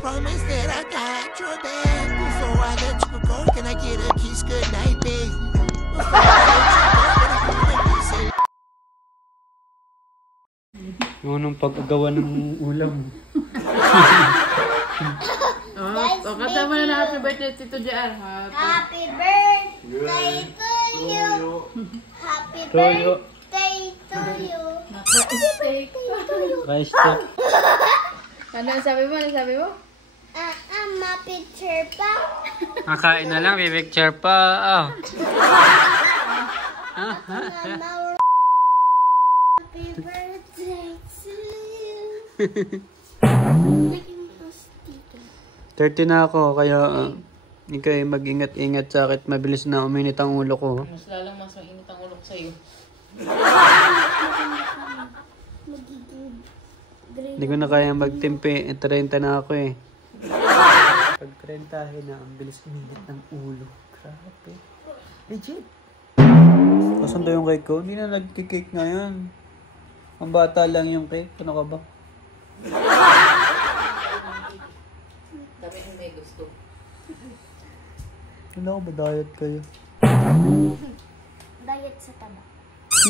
promise that I got your back. Before I let you go, can I get a kiss goodnight, babe? Before I let you go, can I get a kiss? Yung anong paggagawa ng ulam. Kasama na happy birthday Tito JR. Happy birthday to you. Happy birthday to you. Rice to. Ano sabi mo? Ano sabi mo? Ma-picture pa. Kakain na lang, pipicture pa. Mama, happy birthday to you. 30 na ako, kaya ikaw ay mag-ingat-ingat sa akin. Mabilis na uminit ang ulo ko. Mas lalang mas mainit ang ulo ko sa'yo. Hindi ko na kaya magtimpi. 30 na ako eh. Pag 30 na, ang bilis uminit ng ulo. Grabe. Legit. Kasan daw yung cake ko? Hindi na nag-cake ngayon. Ang bata lang yung cake. Ano ka ba? Dami ang may gusto. Ano ko ba diet kayo? Diet sa taba.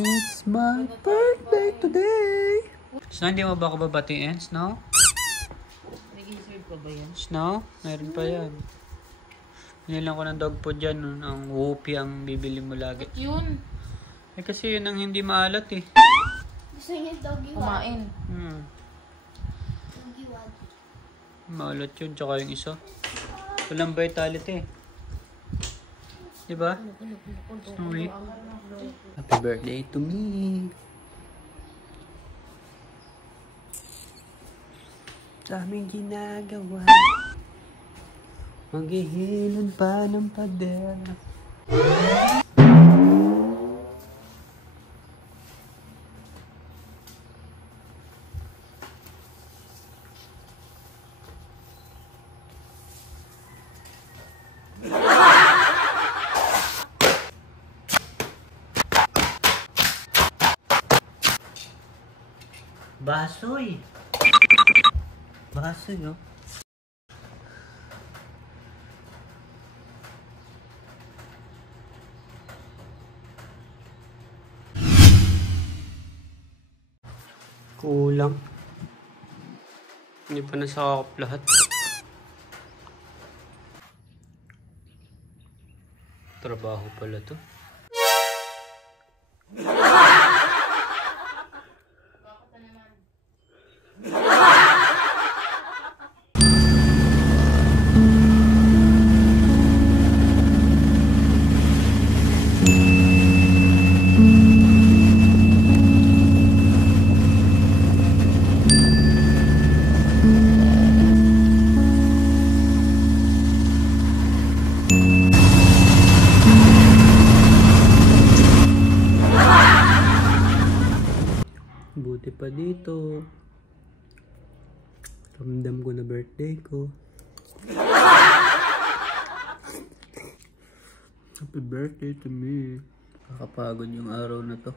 It's my birthday today! Snow, hindi mo ba ako babatiin? Snow? Nag-i-serve pa ba yan? Snow? Meron pa yan. Binilang ko ng dog food dyan. Ang whoopie ang bibili mo lagi. Ba't yun? Eh kasi yun ang hindi maalat eh. Gusto niya doggy wag. Kumain. Doggy wag. Maalat yun. Tsaka yung isa. Walang vitality eh. Diba? Snowy. Happy birthday to me. Sa aming ginagawa. Maghihilon pa ng pader. Basoy. Basoy, no? Kulang. Hindi pa nasakop lahat. Trabaho pala to. Buti pa dito. Ramdam ko na birthday ko. Happy birthday to me. Kakapagod yung araw na to.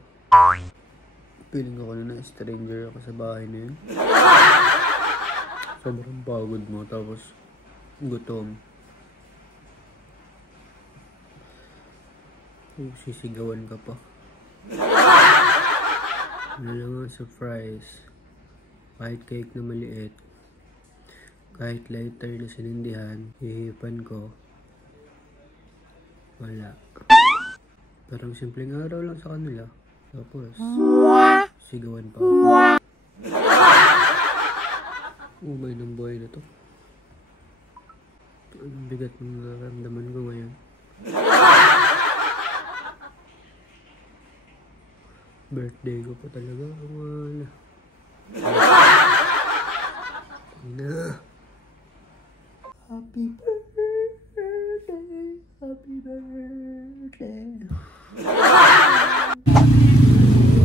Feeling ako na stranger ako sa bahay na yun. Sobrang pagod mo tapos gutom. Sisigawan ka pa. Ano lang ang surprise. Kahit cake na maliit, kahit lighter na sinindihan, hihipan ko. Wala. Parang simpleng araw lang sa kanila. Tapos, sigawan pa. Umay ng buhay na to. Ang bigat ng nararamdaman ko ngayon. Birthday ko pa talaga. Wala. Na. Happy birthday. Happy birthday.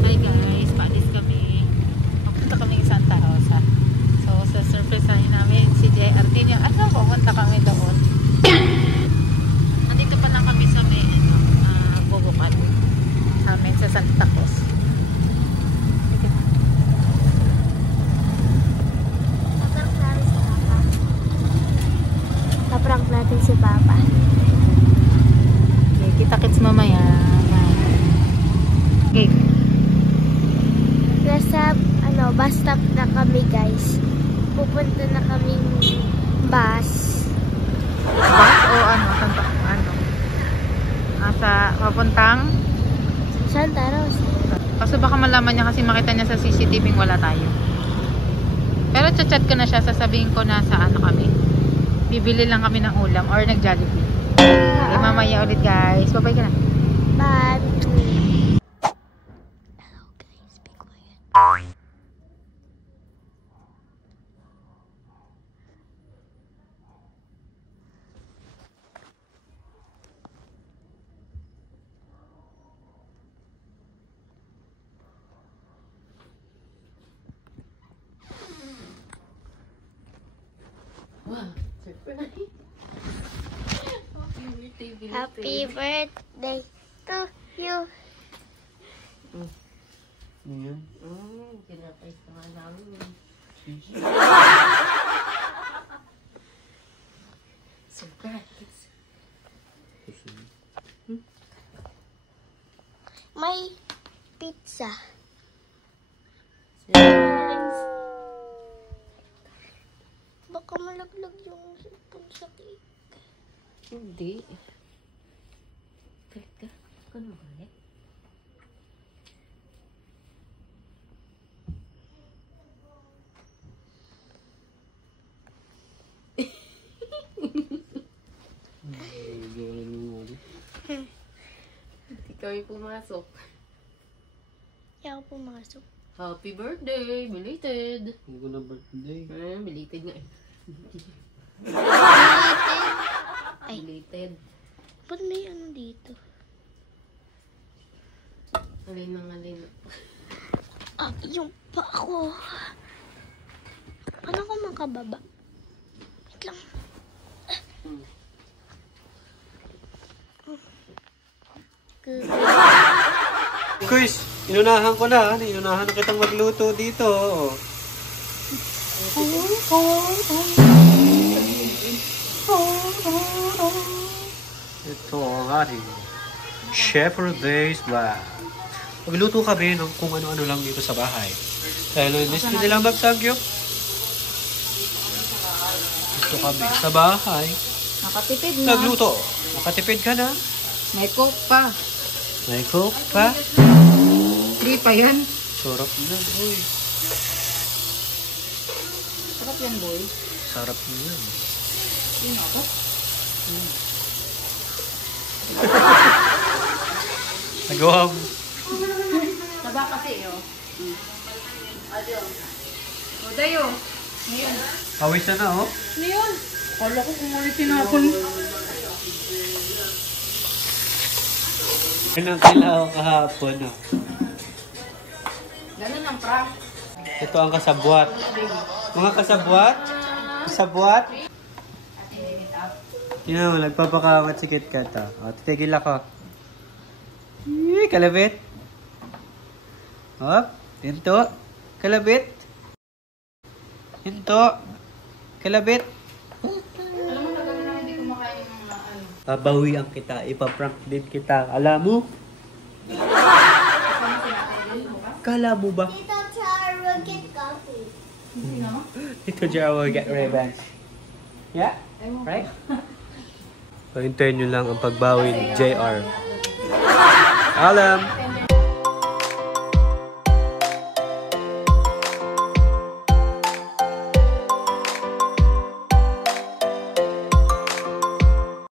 Hi guys, paalis kami. Pupunta kami sa Santa Rosa. So, sa surprise namin si JR. Ganyan, pumunta kami doon. Nandito pa lang kami sa may bubukan. Sa amin sa Santa Cruz. Paprank natin si Papa. Okay, kita-kits mamaya. Okay. Nasa, bus stop na kami, guys. Pupunta na kaming bus. Bus o ano? Sa papuntang? Santa Rosa. Kaso baka malaman niya kasi makita niya sa CCTV wala tayo. Pero chat ko na siya, sasabihin ko na sa ano kami. Bibili lang kami ng ulam or nag-Jollibee. Okay, mamaya ulit guys. Bye-bye ka na. Bye. Hello guys, be quiet. Happy birthday to you. Ayan. Pinapay sa nga namin. Surprise. May pizza. Baka malaglag yung spoon sa cake. Hindi. Teka, ano ba eh? Hindi kami pumasok. Hindi ako pumasok. Happy birthday! Belated! Hindi ko na birthday. Belated nga eh. Ay, Belated. ba't may ano dito? Alin na. Ah, yung pa ako. Paano ko makababa? Wait lang. Chris, inunahan ko na. Inunahan na kitang magluto dito. Ito ang ating Chef Roday's Vlog. Magluto kami ng kung ano-ano lang dito sa bahay. Dahil inis na nilang magsagyok. Dito kami sa bahay. Nakatipid na. Nagluto. Nakatipid ka na. May coke pa. May coke pa. Hindi pa yan. Sarap na, boy. Sarap yan, boy. Sarap na yan. Yun ako. Nagawa mo. Taba kasi, oh. Adyo. O, dayo. Ngayon. Pawis na na, oh. Ano yun? Kala ko kung ulit tinapon. Yan ang kailangan kahapon, oh. Ganun ang prank. Ito ang kasabwat. Mga kasabwat? Kasabwat? Tingnan mo, nagpapakawat si KitKat, oh. O, titigil ako. Kalabit. Hop. Hinto. Kalabit. Hinto. Kalabit. Alam mo, tagal na hindi kumakain ng mga ano. Babawian kita. Ipaprank din kita. Alam mo? Kala mo ba? Tito Char will get coffee. Ito Jara will get revenge. Yeah? Right? So, hintayin nyo lang ang pagbawi ni JR. Alam!